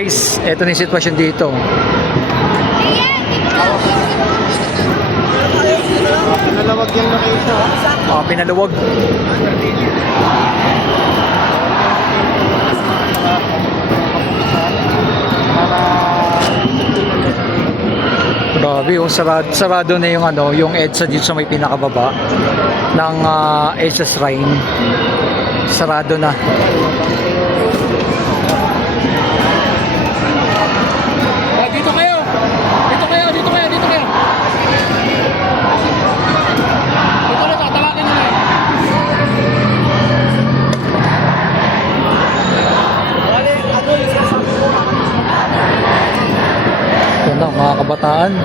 Guys, eto na yung sitwasyon dito. Pinalawag yung location. Pinaluwag. Grabe, yung sarado na yung yung EDSA dito sa may pinakababa ng EDSA Shrine. Sarado na. Dito kayo. Dito kayo. Dito na, tatawagin nyo na. Ito na, mga kabataan.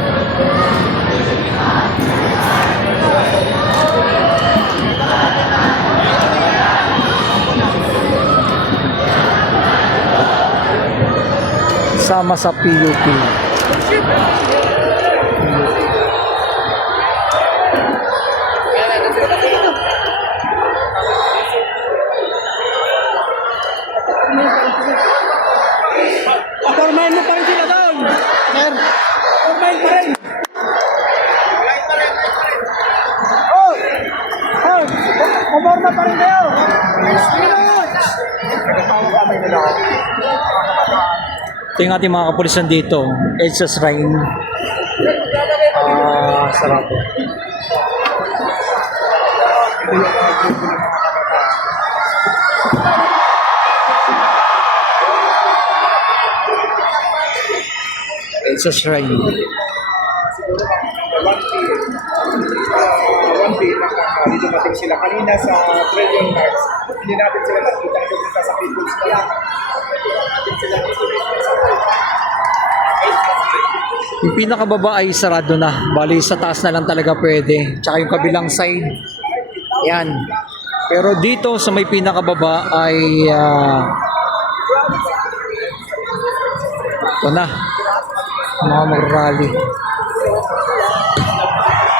Sama sa PUP. Formahin mo pa rin sila doon. Sir, formahin pa rin. Kumorma pa rin kayo. Ito yung ating mga kapulisan dito. EDSA Shrine. Sarado. EDSA Shrine. 1 day na dumating sila kanina sa Trillion Arts. Hindi natin sila nakita pupunta sa People's Park. Yung pinakababa ay sarado na. Bali sa taas na lang talaga pwede. Tsaka yung kabilang side. Yan. Pero dito sa may pinakababa ay ito na. Mga mag-rally.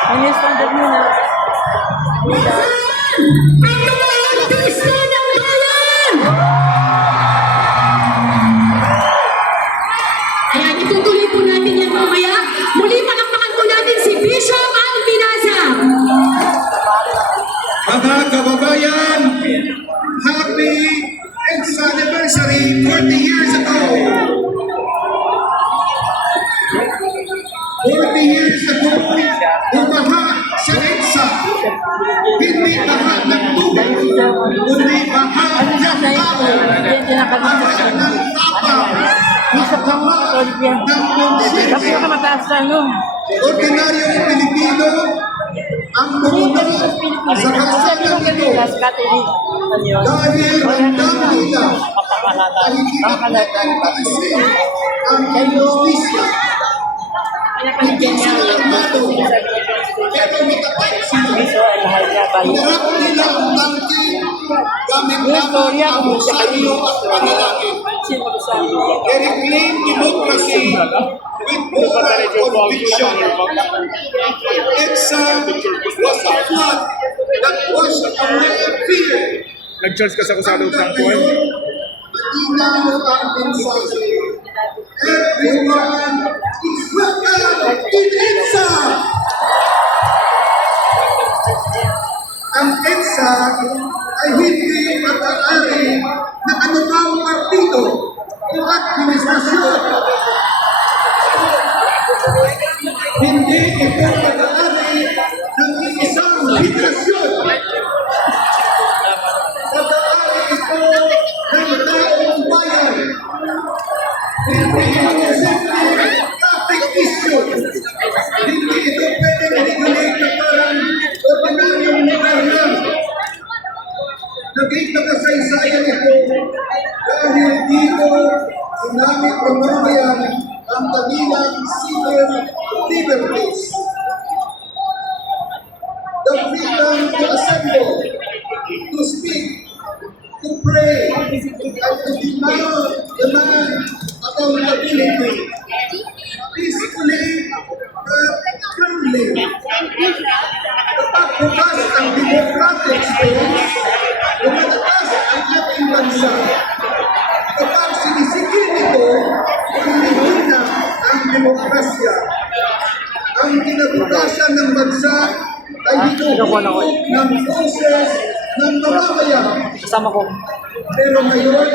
Ang yes, standard mo na. Ayan, itutuloy po natin yan mamaya. Muli palakpakan po natin si Bishop Albinasa. Mga kababayan, happy EDSA anniversary 40 years ago. 40 years ago, bumaha sa EDSA. Hindi baha ng tubig, kundi baha ng tao. Baha ng tapang. Baha ng konsensya. Ordinaryong Pilipino ang pumunta sa kalsada nito dahil ramdam nila na hindi na pagkakalisin ang injustisya. Hindi sila armado, pero matapat sila. Hinarap nila ang tangki gamit lamang ang musaryo at panalangin. I-reclaim democracy with moral conviction. EDSA was a flood that washed away fear. Nag-charge ka sa kusado ng kuwan? Malinaw ang mensahe. Everyone is welcome in EDSA! Ang EDSA ay hindi pag-aari ng anumang partido o administrasyon. Hindi ito pag-aari ng isang liderasyon. Pag-aari ito ng taong bayan. Hindi ito simple traffic issue. Hindi ito pwede regulate na parang ordinaryong lugar lang. Naging nakasaysayan ito dahil dito ginamit ng mamayan ang kanilang civil liberties. The freedom to assemble, to speak, to pray, and to demand accountability. Peacefully but firmly. Kapag bukas ang democratic state, lumatatas ang ating bansa. Kapag sinisigil ito, kuha na ko eh. ng boses ng mamamayan. Kasama ko. Pero ngayon,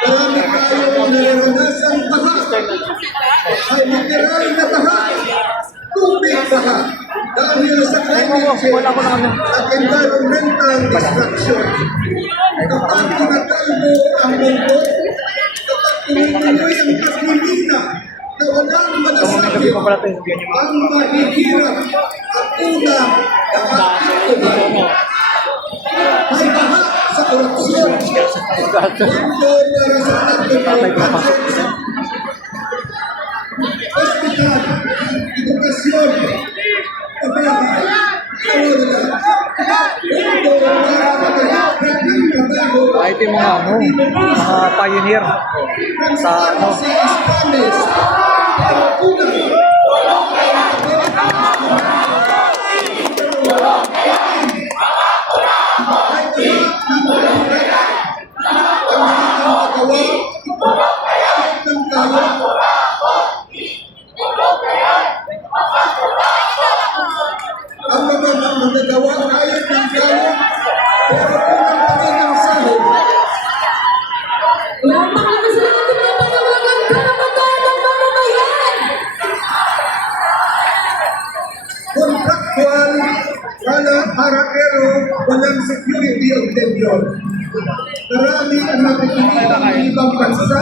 marami tayong nararanasan baha. Ay literal na baha. Tubig baha. Dahil sa climate change Wala ko na kami. at environmental destruction. Kapag tinatalbo ang mundo, kapag tumutuloy ang kasulina na walang malasakit, ang mahihirap at unang nakakitunan. May baha sa korupsyon. Mundo para sa pagkakasyon. Hospital, edukasyon, pabahay, kawalan. Mundo para sa pagkakasyon. Kahit yung mga ano, mga pioneer sa ano, Ang mga magagawa kaya ng kaya, pero kulang pa rin ang sahod. Napakalakas na natin ang panawagan karapatan ng mamamayan! Contractual, para pero walang security of tenure. Marami ang nakikita ng ibang bansa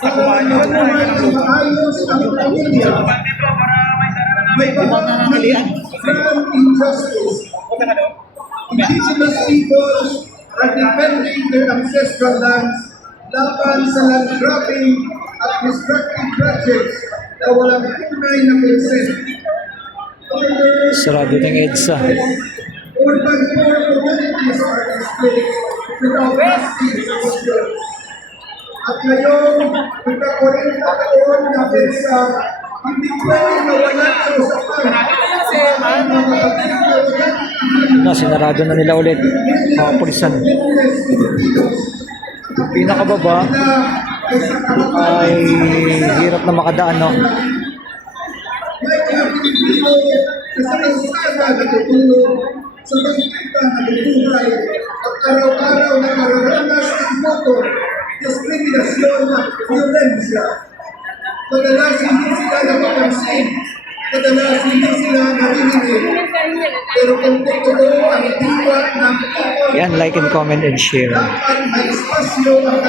para mabuhay ng maayos ang pamilya. May pamamagitan from injustice. Indigenous peoples are defending their ancestral lands laban sa land grabbing at destructive projects na walang tunay na consent. sarado ng EDSA. Urban poor communities are displaced without lasting solutions. At ngayon, ika-40 taon na PEDSA, hindi pwede mawalan sa usapan. Ang mga kapitbahay Na, sinarado na nila ulit. Mga pulisan. Pinakababa ay hirap na makadaan, no? may mga Pilipino na sa kalsada natutulog, sa pagkita nabubuhay, at araw-araw na mararanas ng moto, diskriminasyon at violensya. Madalas hindi sila napapansin, madalas hindi sila narinig. Pero kung totoo ang diwa ng people, Yan, like and comment and share. dapat may espasyo ang